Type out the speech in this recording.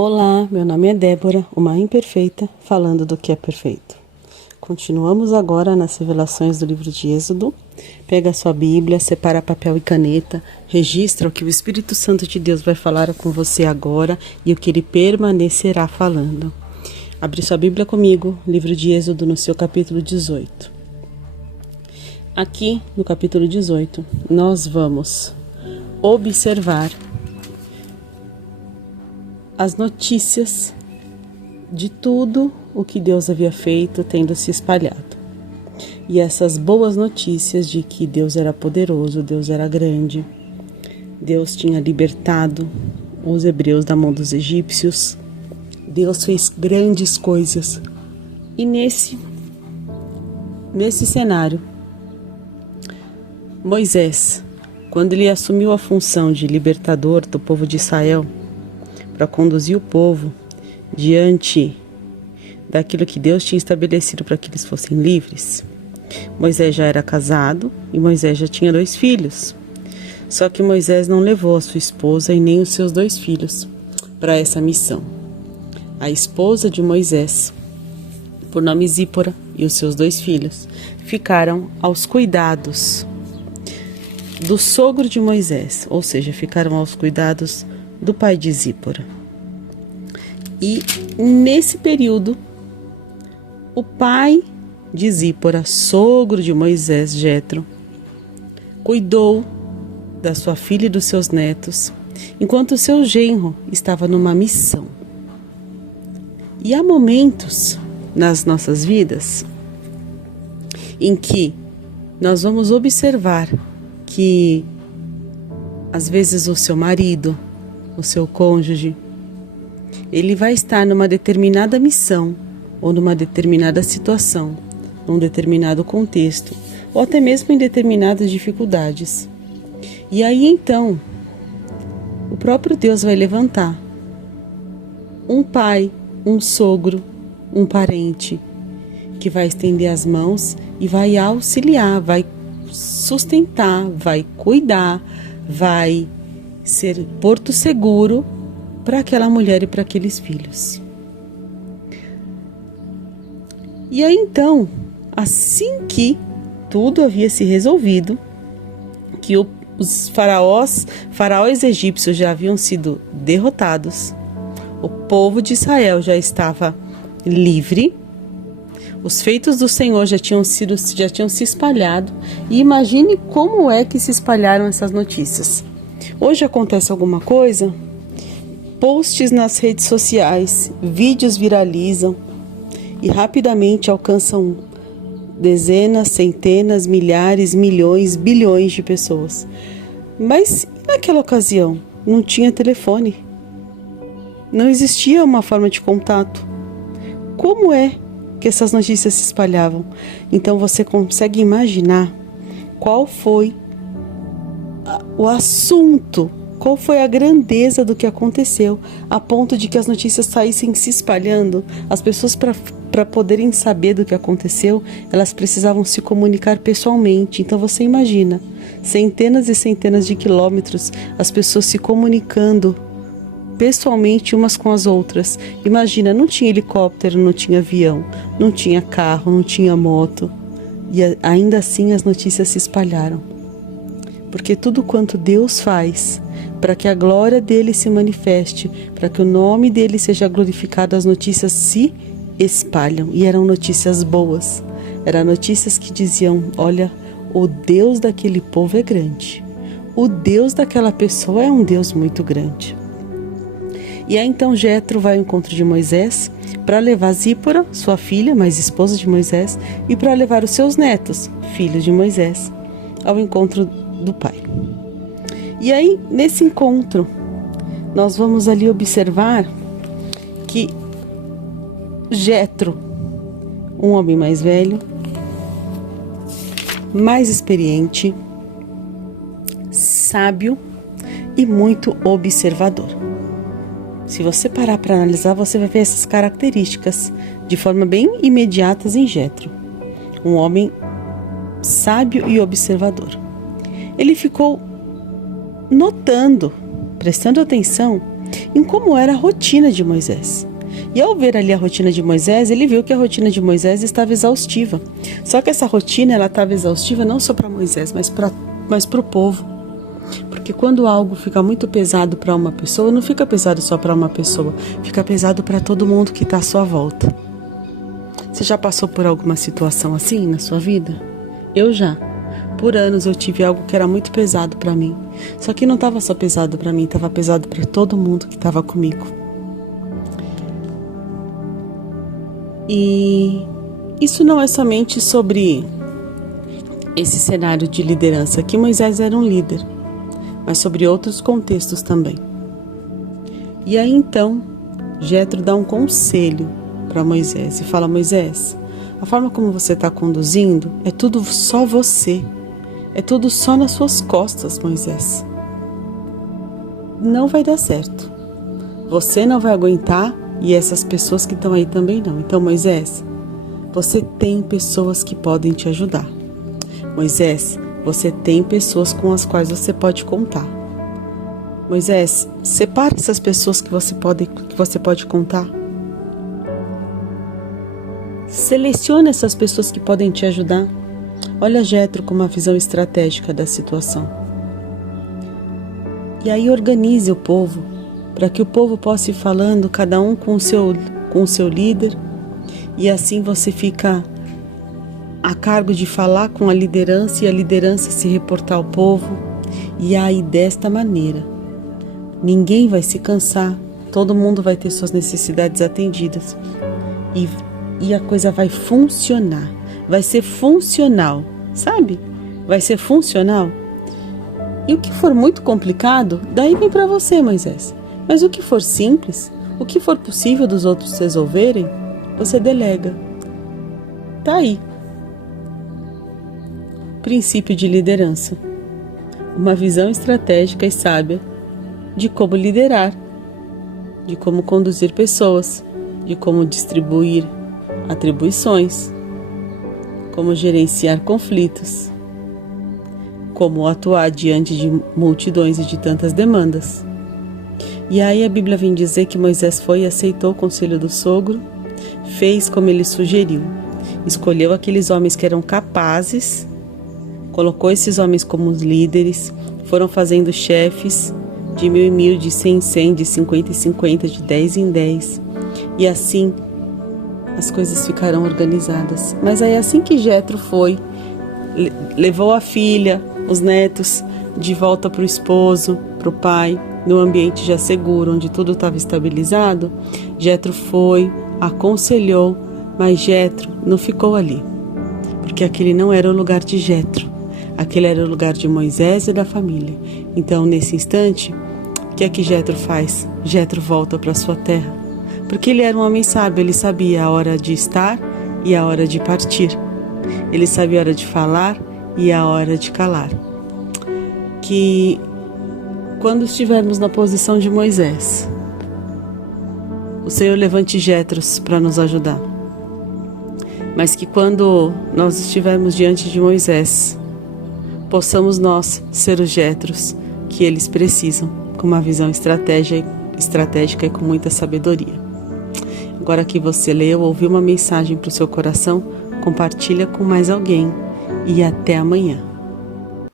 Olá, meu nome é Débora, uma imperfeita, falando do que é perfeito. Continuamos agora nas revelações do livro de Êxodo. Pega a sua Bíblia, separa papel e caneta, registra o que o Espírito Santo de Deus vai falar com você agora e o que ele permanecerá falando. Abre sua Bíblia comigo, livro de Êxodo, no seu capítulo 18. Aqui, no capítulo 18, nós vamos observar as notícias de tudo o que Deus havia feito tendo se espalhado. E essas boas notícias de que Deus era poderoso, Deus era grande, Deus tinha libertado os hebreus da mão dos egípcios, Deus fez grandes coisas. E nesse cenário, Moisés, quando ele assumiu a função de libertador do povo de Israel, para conduzir o povo diante daquilo que Deus tinha estabelecido para que eles fossem livres, Moisés já era casado e Moisés já tinha 2 filhos. Só que Moisés não levou a sua esposa e nem os seus 2 filhos para essa missão. A esposa de Moisés, por nome Zípora, e os seus 2 filhos ficaram aos cuidados do sogro de Moisés, ou seja, ficaram aos cuidados do pai de Zípora. E nesse período, o pai de Zípora, sogro de Moisés, Jetro, cuidou da sua filha e dos seus netos, enquanto o seu genro estava numa missão. E há momentos nas nossas vidas em que nós vamos observar que às vezes o seu marido, o seu cônjuge, ele vai estar numa determinada missão ou numa determinada situação, num determinado contexto, ou até mesmo em determinadas dificuldades. E aí então, o próprio Deus vai levantar um pai, um sogro, um parente, que vai estender as mãos e vai auxiliar, vai sustentar, vai cuidar, vai ser porto seguro para aquela mulher e para aqueles filhos. E aí então, assim que tudo havia se resolvido, que os faraós egípcios já haviam sido derrotados, o povo de Israel já estava livre, os feitos do Senhor já tinham se espalhado, e imagine como é que se espalharam essas notícias. Hoje acontece alguma coisa, posts nas redes sociais, vídeos viralizam e rapidamente alcançam dezenas, centenas, milhares, milhões, bilhões de pessoas. Mas naquela ocasião não tinha telefone, não existia uma forma de contato. Como é que essas notícias se espalhavam? Então você consegue imaginar qual foi o assunto, qual foi a grandeza do que aconteceu, a ponto de que as notícias saíssem se espalhando. As pessoas, para poderem saber do que aconteceu, elas precisavam se comunicar pessoalmente. Então você imagina, centenas e centenas de quilômetros, as pessoas se comunicando pessoalmente umas com as outras. Imagina, não tinha helicóptero, não tinha avião, não tinha carro, não tinha moto, e ainda assim as notícias se espalharam. Porque tudo quanto Deus faz para que a glória dele se manifeste, para que o nome dele seja glorificado, as notícias se espalham. E eram notícias boas, eram notícias que diziam: olha, o Deus daquele povo é grande, o Deus daquela pessoa é um Deus muito grande. E aí então Jetro vai ao encontro de Moisés para levar Zípora, sua filha, mas esposa de Moisés, e para levar os seus netos, filhos de Moisés, ao encontro do pai. E aí, nesse encontro, nós vamos ali observar que Jetro, um homem mais velho, mais experiente, sábio e muito observador. Se você parar para analisar, você vai ver essas características de forma bem imediatas em Jetro. Um homem sábio e observador. Ele ficou notando, prestando atenção em como era a rotina de Moisés. E ao ver ali a rotina de Moisés, ele viu que a rotina de Moisés estava exaustiva. Só que essa rotina ela estava exaustiva não só para Moisés, mas para o povo. Porque quando algo fica muito pesado para uma pessoa, não fica pesado só para uma pessoa, fica pesado para todo mundo que está à sua volta. Você já passou por alguma situação assim na sua vida? Eu já. Por anos eu tive algo que era muito pesado para mim. Só que não estava só pesado para mim, estava pesado para todo mundo que estava comigo. E isso não é somente sobre esse cenário de liderança, que Moisés era um líder, mas sobre outros contextos também. E aí então, Jétro dá um conselho para Moisés e fala: Moisés, a forma como você está conduzindo é tudo só você, é tudo só nas suas costas, Moisés. Não vai dar certo, você não vai aguentar e essas pessoas que estão aí também não. Então, Moisés, você tem pessoas que podem te ajudar. Moisés, você tem pessoas com as quais você pode contar. Moisés, separe essas pessoas que você pode contar. Selecione essas pessoas que podem te ajudar. Olha Jétro com uma visão estratégica da situação. E aí organize o povo, para que o povo possa ir falando, cada um com o seu líder, e assim você fica a cargo de falar com a liderança e a liderança se reportar ao povo. E aí desta maneira, ninguém vai se cansar, todo mundo vai ter suas necessidades atendidas e a coisa vai funcionar, vai ser funcional, sabe? Vai ser funcional. E o que for muito complicado, daí vem para você, Moisés. Mas o que for simples, o que for possível dos outros resolverem, você delega. Tá aí. Princípio de liderança. Uma visão estratégica e sábia de como liderar, de como conduzir pessoas, de como distribuir atribuições, como gerenciar conflitos, como atuar diante de multidões e de tantas demandas. E aí a Bíblia vem dizer que Moisés foi e aceitou o conselho do sogro, fez como ele sugeriu, escolheu aqueles homens que eram capazes, colocou esses homens como os líderes, foram fazendo chefes de 1000 em 1000, de 100 em 100, de 50 em 50, de 10 em 10. E assim as coisas ficaram organizadas. Mas aí assim que Jétro foi, levou a filha, os netos, de volta para o esposo, para o pai, no ambiente já seguro, onde tudo estava estabilizado, Jétro foi, aconselhou, mas Jétro não ficou ali, porque aquele não era o lugar de Jétro, aquele era o lugar de Moisés e da família. Então, nesse instante, o que é que Jétro faz? Jétro volta para sua terra, porque ele era um homem sábio, ele sabia a hora de estar e a hora de partir, ele sabia a hora de falar e a hora de calar. Que quando estivermos na posição de Moisés, o Senhor levante Jétros para nos ajudar. Mas que quando nós estivermos diante de Moisés, possamos nós ser os Jétros que eles precisam, com uma visão estratégica e com muita sabedoria. Agora que você leu, ouviu uma mensagem para o seu coração, compartilha com mais alguém e até amanhã.